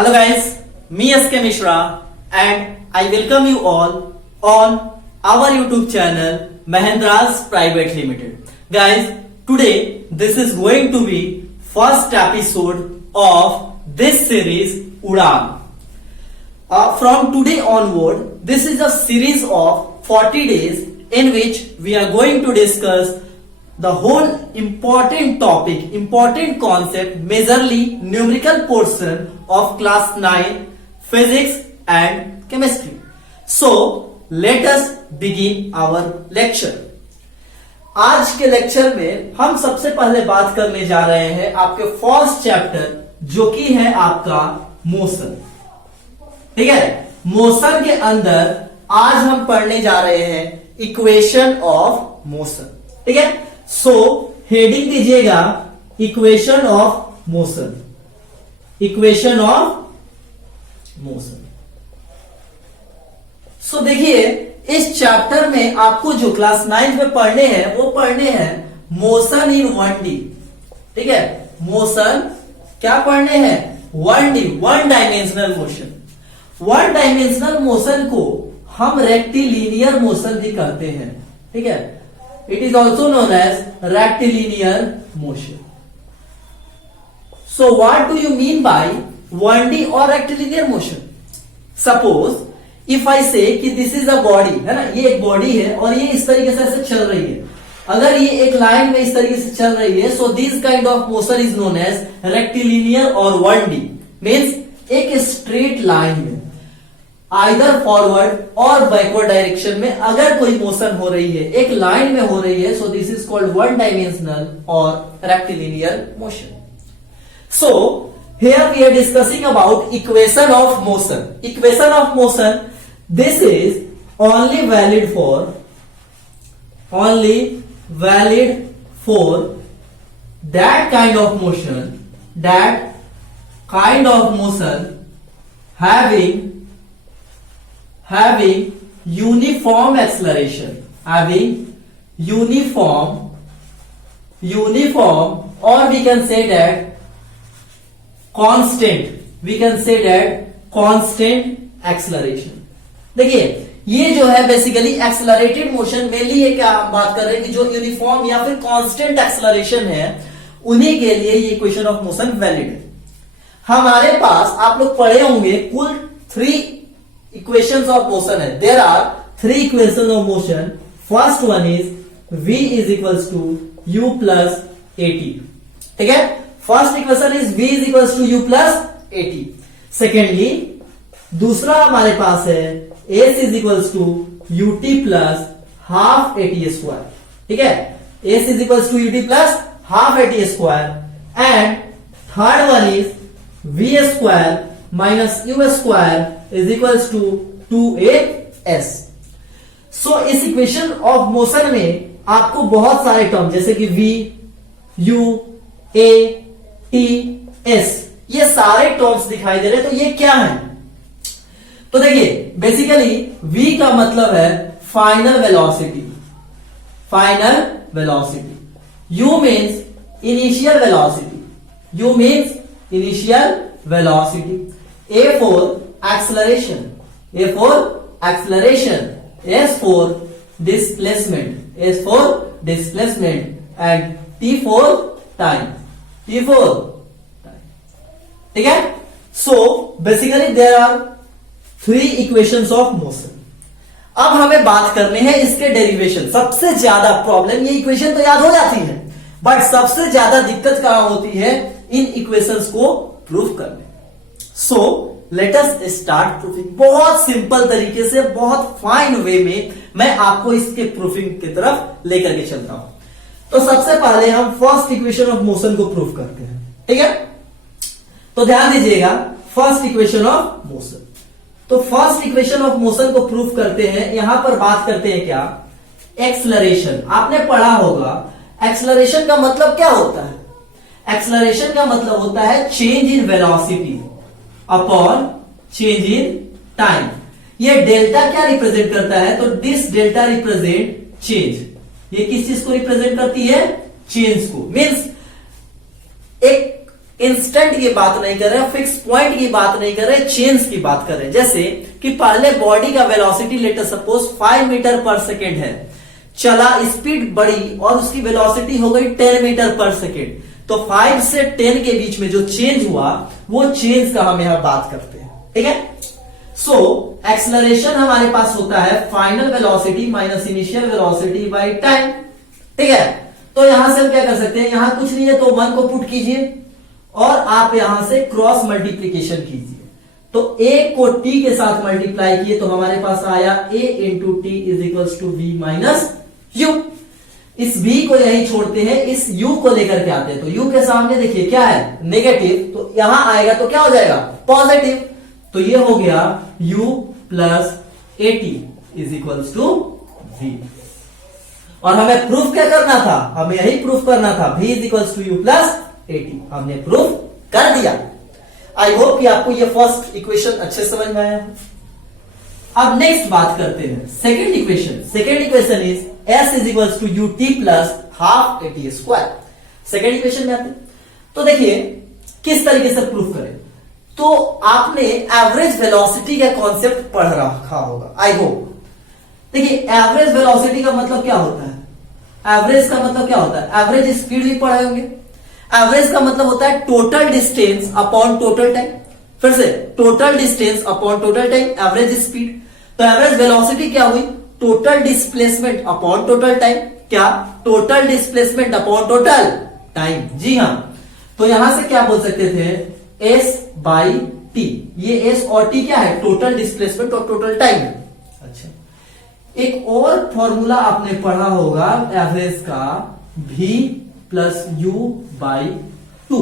Hello guys, me SK Mishra and I welcome you all on our YouTube channel Mahendra's Private Limited. Guys, today this is going to be first episode of this series Udaan. From today onward, this is a series of 40 days in which we are going to discuss the whole important topic, important concept, majorly numerical portion of class 9 physics and chemistry. So let us begin our lecture. आज के lecture में हम सबसे पहले बात करने जा रहे हैं आपके फर्स्ट चैप्टर जो कि है आपका मोशन. ठीक है, मोशन के अंदर आज हम पढ़ने जा रहे हैं इक्वेशन ऑफ मोशन. ठीक है, सो हेडिंग दीजिएगा equation of motion. Equation of motion. So देखिए, इस चैप्टर में आपको जो क्लास 9 में पढ़ने हैं वो पढ़ने हैं मोशन इन 1D. ठीक है, मोशन क्या पढ़ने हैं? 1D, one dimensional motion. One dimensional motion को हम रेक्टिलिनियर मोशन भी कहते हैं. ठीक है, it is also known as rectilinear motion. So what do you mean by 1D or rectilinear motion? Suppose if I say कि this is a body, है ना, ये एक बॉडी है और ये इस तरीके से ऐसे चल रही है. अगर ये एक लाइन में इस तरीके से चल रही है, so this kind of motion is known as rectilinear or 1D. Means एक स्ट्रेट लाइन में आइदर फॉरवर्ड और बैकवर्ड डायरेक्शन में अगर कोई मोशन हो रही है, एक लाइन में हो रही है, so this is called one dimensional और rectilinear motion. So here we are discussing about equation of motion. Equation of motion, this is only valid for that kind of motion having uniform acceleration, uniform or we can say that constant acceleration. देखिए, ये जो है basically accelerated motion, mainly ये क्या हम बात कर रहे हैं कि जो यूनिफॉर्म या फिर कांस्टेंट एक्सेलरेशन है उन्हीं के लिए ये इक्वेशन ऑफ मोशन वैलिड है. हमारे पास आप लोग पढ़े होंगे कुल 3 equations of motion है. There are 3 equations of motion. First one is v is equals to u plus at. ठीक है, first equation is v is equals to u plus at. Secondly दूसरा हमारे पास है s is equals to ut plus half at square. ठीक है, s is equals to ut plus half at square. And third one is v square minus u square is equals to 2as. सो इस equation of motion में आपको बहुत सारे term जैसे कि v, u, a, t, s, ये सारे terms दिखाई दे रहे हैं. तो ये क्या है? तो देखिए, बेसिकली v का मतलब है final velocity. u means initial velocity. A for acceleration, S for displacement, and T for time. ठीक है, so basically there are 3 equations of motion. अब हमें बात करनी है इसके डेरिवेशन. सबसे ज्यादा प्रॉब्लम, ये इक्वेशन तो याद हो जाती है बट सबसे ज्यादा दिक्कत कहां होती है इन इक्वेशंस को प्रूफ करने. So let us start proofing. बहुत सिंपल तरीके से, बहुत फाइन वे में मैं आपको इसके प्रूफिंग की तरफ लेकर के चलता हूं. तो सबसे पहले हम फर्स्ट इक्वेशन ऑफ मोशन को प्रूफ करते हैं. ठीक है, तो ध्यान दीजिएगा, फर्स्ट इक्वेशन ऑफ मोशन. तो फर्स्ट इक्वेशन ऑफ मोशन को प्रूफ करते हैं. यहां पर बात करते हैं क्या? एक्सेलरेशन. आपने पढ़ा होगा एक्सेलरेशन का मतलब क्या होता है? एक्सेलरेशन का मतलब होता है change in velocity upon change in time. ये डेल्टा क्या रिप्रेजेंट करता है? तो दिस डेल्टा रिप्रेजेंट चेंज. ये किस चीज को रिप्रेजेंट करती है? चेंज को. मीन्स एक इंस्टेंट की बात नहीं कर रहे, फिक्स पॉइंट की बात नहीं कर रहे, चेंज की बात कर रहे हैं। जैसे कि पहले बॉडी का वेलोसिटी लेटर सपोज 5 मीटर पर सेकेंड है, चला, स्पीड बढ़ी और उसकी वेलोसिटी हो गई 10 मीटर पर सेकेंड। तो 5 से 10 के बीच में जो चेंज हुआ वो चेंज का हम यहां बात करते हैं। ठीक है, सो एक्सेलरेशन हमारे पास होता है final velocity minus initial velocity by time. ठीक है, तो यहां से हम क्या कर सकते हैं, यहां कुछ नहीं है तो 1 को पुट कीजिए और आप यहां से क्रॉस मल्टीप्लीकेशन कीजिए। तो a को t के साथ मल्टीप्लाई किए तो हमारे पास आया a into T is equals to v minus u। इस v को यही छोड़ते हैं, इस u को लेकर के आते हैं। तो u के सामने देखिए क्या है, नेगेटिव, तो यहां आएगा तो क्या हो जाएगा, पॉजिटिव। तो ये हो गया u plus A T is equals to v। और हमें प्रूफ क्या करना था, हमें यही प्रूफ करना था, v is equals to U plus A T. हमने प्रूफ कर दिया। आई होप कि आपको ये फर्स्ट इक्वेशन अच्छे समझ में आया। अब नेक्स्ट बात करते हैं second equation. Second equation is s is equals to U T plus half A T square. Second equation में आते हैं तो देखिए किस तरीके से प्रूफ करें। तो आपने एवरेज वेलोसिटी का कॉन्सेप्ट पढ़ रखा होगा, आई होप। देखिए एवरेज वेलोसिटी का मतलब क्या होता है, एवरेज का मतलब क्या होता है, एवरेज स्पीड भी पढ़े होंगे। एवरेज का मतलब होता है total distance upon total time. फिर से total distance upon total time, average speed. तो एवरेज वेलोसिटी क्या हुई, total displacement upon total time. क्या, total displacement upon total time. जी हाँ, तो यहां से क्या बोल सकते थे, s बाई टी। ये s और t क्या है, टोटल डिस्प्लेसमेंट और टोटल टाइम। अच्छा, एक और फॉर्मूला आपने पढ़ा होगा एवरेज का, v plus U by to.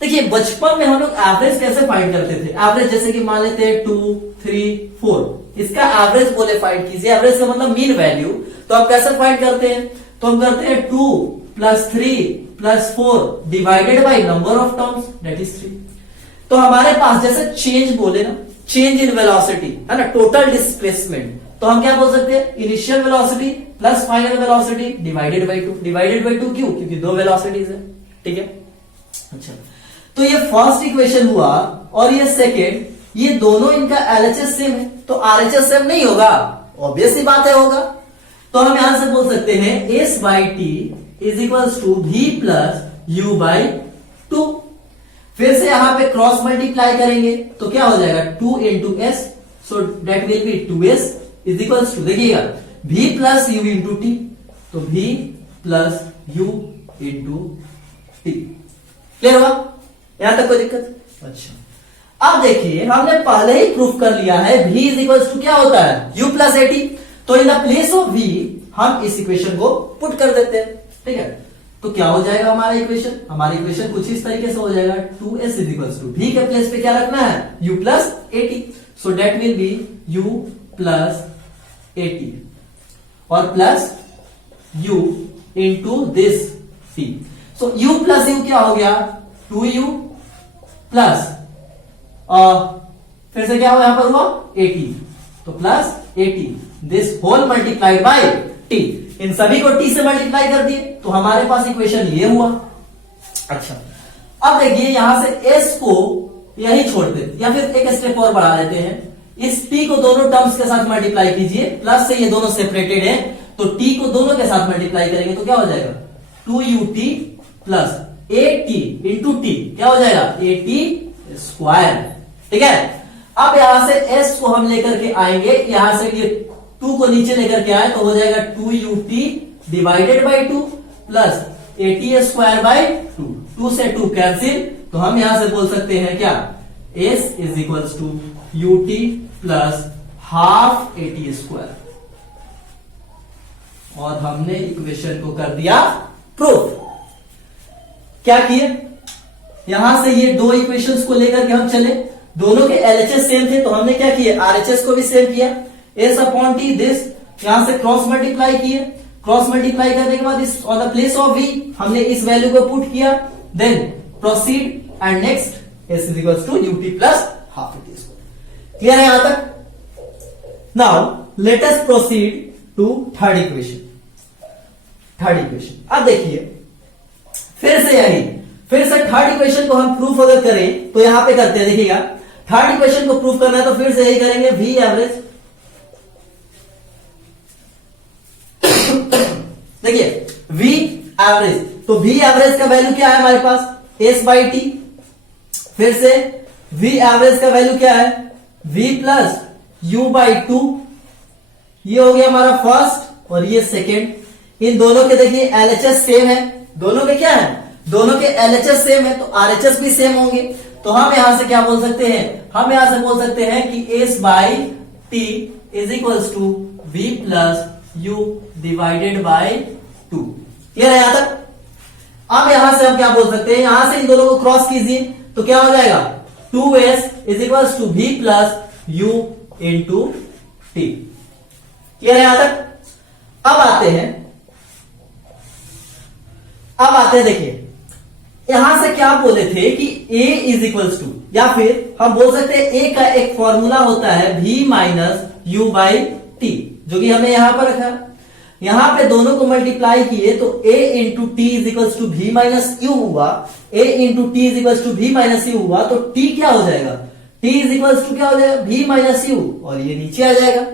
देखिए बचपन में हम लोग एवरेज कैसे फाइंड करते थे, एवरेज जैसे कि मान लेते हैं 2, 3, 4, इसका एवरेज बोले फाइंड कीजिए। एवरेज का मतलब मीन वैल्यू। तो आप कैसे फाइंड करते हैं, तो हम करते हैं 2 plus 3 plus 4 divided by number of terms that is 3। तो हमारे पास जैसे चेंज बोले ना, चेंज इन वेलोसिटी है ना, टोटल डिस्प्लेसमेंट, तो हम क्या बोल सकते हैं, initial velocity plus final velocity divided by 2। Divided by 2 क्यों, क्योंकि दो वेलोसिटीज है। ठीक है, अच्छा, तो ये फर्स्ट इक्वेशन हुआ और ये सेकेंड, ये दोनों इनका एलएचएस सेम है, तो आरएचएस सेम नहीं होगा, ऑब्वियस ही बात है होगा। तो हम यहां से बोल सकते हैं S by T is equals to V plus U by two. फिर से यहां पे क्रॉस मल्टीप्लाई करेंगे तो क्या हो जाएगा, 2 into S, so that will be 2s is equals to, देखिएगा v plus U into T, तो v plus U into T. Clear हुआ, यहां तक कोई दिक्कत। अच्छा, अब देखिए हमने पहले ही प्रूफ कर लिया है v इज इक्वल्स टू क्या होता है, u प्लस ए टी। तो in the place of v हम इस इक्वेशन को पुट कर देते हैं। ठीक है, तो क्या हो जाएगा हमारा इक्वेशन, हमारी इक्वेशन कुछ इस तरीके से हो जाएगा, 2s is equals to v के प्लेस पे क्या रखना है, u plus A T, so that will be u plus A T और plus u into this t। So u plus u क्या हो गया, 2u प्लस फिर से क्या हुआ, यहां पर हुआ 80, तो plus 80 this whole multiplied by t। इन सभी को t से मल्टीप्लाई कर दिए तो हमारे पास इक्वेशन ये हुआ। अच्छा, अब देखिए यहां से s को यही छोड़ दे या फिर एक स्टेप और बढ़ा देते हैं, इस t को दोनों टर्म्स के साथ मल्टीप्लाई कीजिए, प्लस से ये दोनों सेपरेटेड है तो t को दोनों के साथ मल्टीप्लाई करेंगे तो क्या हो जाएगा, 2ut plus at into T, क्या हो जाएगा, at स्क्वायर। ठीक है, अब यहां से s को हम लेकर के आएंगे, यहां से ये 2 को नीचे लेकर के आए तो हो जाएगा 2ut divided by 2 plus at square by 2। 2 से 2 कैंसिल, तो हम यहां से बोल सकते हैं क्या, s is equals to ut plus half at square. और हमने इक्वेशन को कर दिया प्रूफ। क्या किए, यहां से ये दो इक्वेशंस को लेकर के हम चले, दोनों के एलएचएस सेम थे तो हमने क्या किया, आरएचएस को भी सेम किया, एस अपॉन टी दिस, यहां से क्रॉस मल्टीप्लाई किए, क्रॉस मल्टीप्लाई करने के बाद इस on the place of v हमने इस वैल्यू को पुट किया, then proceed and next S is equals to UT plus half AT square. Clear है यहां तक। Now let us proceed to third equation. Third equation, अब देखिए फिर फिर से थर्ड इक्वेशन को हम प्रूफ अगर करें तो यहां पे करते हैं, देखिएगा थर्ड इक्वेशन को प्रूफ करना है तो फिर से यही करेंगे, वी एवरेज। देखिए वी एवरेज, तो वी एवरेज का वैल्यू क्या है हमारे पास, एस बाई टी। फिर से वी एवरेज का वैल्यू क्या है, v plus U by to. ये हो गया हमारा फर्स्ट और ये सेकेंड। इन दोनों के देखिए एलएचएस सेम है, दोनों के क्या है, दोनों के एलएचएस सेम है तो आरएचएस भी सेम होंगे। तो हम यहां से क्या बोल सकते हैं, हम यहां से बोल सकते हैं कि S by T is equals to V plus U divided by two. Clear है यहां तक। अब यहां से हम क्या बोल सकते हैं, यहां से इन दोनों को क्रॉस कीजिए तो क्या हो जाएगा, 2s is equals to v plus U into T. Clear है यहां तक। अब आते हैं देखिए यहां से क्या बोले थे कि a इज इक्वल्स टू, या फिर हम बोल सकते हैं a का एक फॉर्मूला होता है v minus U by T, जो कि हमने यहां पर रखा। यहां पे दोनों को मल्टीप्लाई किए तो a into T is equals to v minus U हुआ, a into T is equals to v minus U हुआ, तो t क्या हो जाएगा, t इज इक्वल्स टू क्या हो जाएगा, v माइनस यू, और ये नीचे आ जाएगा।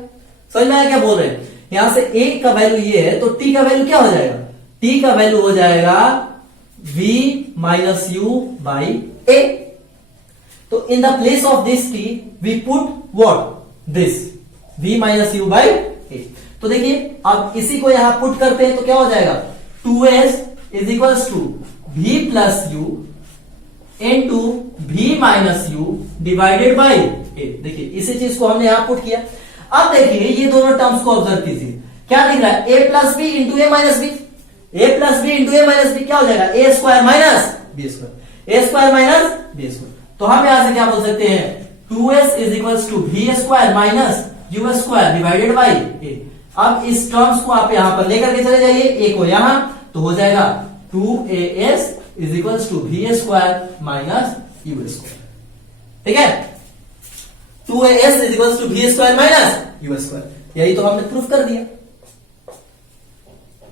समझ में आया क्या बोल रहे हैं, यहां से a का वैल्यू ये है तो t का वैल्यू क्या हो जाएगा, t का वैल्यू हो जाएगा v minus U by a। तो in the place of this t we put what, this v minus U by a। तो देखिए अब इसी को यहां पुट करते हैं तो क्या हो जाएगा, 2s is equals to v plus U into v minus U divided by a। देखिए इसी चीज को हमने यहां पुट किया। अब देखिए ये दोनों टर्म्स को ऑब्जर्व कीजिए, क्या दिख रहा है, a plus B into A minus B, a plus B into A minus B क्या हो जाएगा, A square minus B square, A square minus B square. तो हम यहां से क्या बोल सकते हैं, 2s is equals to V square minus U square divided by A. अब इस टर्म्स को आप यहां पर लेकर के चले जाइए, a को यहां, तो हो जाएगा 2as is equals to V square minus U square. ठीक है, 2as is equals to V square minus U square, यही तो हमने प्रूफ कर दिया।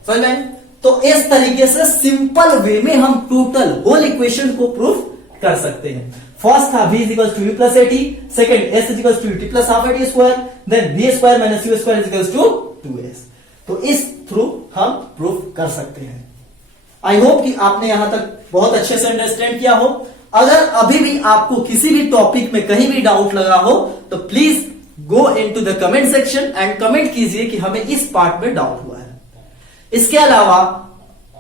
समझ में। तो इस तरीके से सिंपल वे में हम टोटल होल इक्वेशन को प्रूफ कर सकते हैं। फर्स्ट था v is equals to u plus A T, second s is equals to T plus half A T square, then v square minus U square is equals to 2s। तो इस through हम proof कर सकते हैं। I hope कि आपने यहां तक बहुत अच्छे से अंडरस्टैंड किया हो। अगर अभी भी आपको किसी भी टॉपिक में कहीं भी डाउट लगा हो तो please go into the comment section and comment कीजिए कि हमें इस पार्ट में डाउट हुआ है। इसके अलावा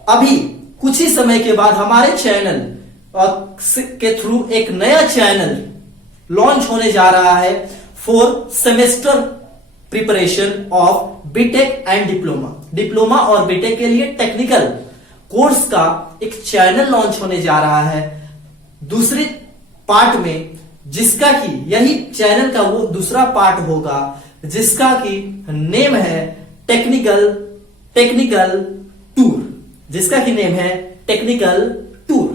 अभी कुछ ही समय के बाद हमारे चैनल के थ्रू एक नया चैनल लॉन्च होने जा रहा है for semester preparation of BTech and diploma और बीटेक के लिए टेक्निकल कोर्स का एक चैनल लॉन्च होने जा रहा है दूसरे पार्ट में, जिसका कि यही चैनल का वो दूसरा पार्ट होगा जिसका कि नेम है टेक्निकल टूर, जिसका की नेम है टेक्निकल टूर।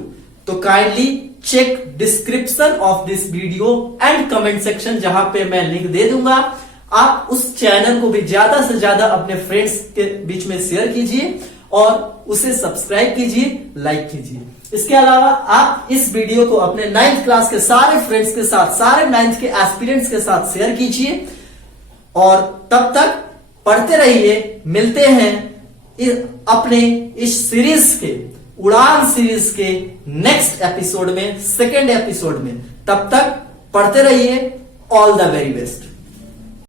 तो kindly check description of this video and comment section, जहां पे मैं लिंक दे दूंगा। आप उस चैनल को भी ज्यादा से ज्यादा अपने फ्रेंड्स के बीच में शेयर कीजिए और उसे सब्सक्राइब कीजिए, लाइक कीजिए। इसके अलावा आप इस वीडियो को अपने 9th क्लास के सारे फ्रेंड्स के साथ, सारे 9th के एस्पिरेंट्स के साथ शेयर कीजिए। और तब तक पढ़ते रहिए। मिलते हैं अपने इस सीरीज के, उड़ान सीरीज के नेक्स्ट एपिसोड में, सेकेंड एपिसोड में। तब तक पढ़ते रहिए। All the very best.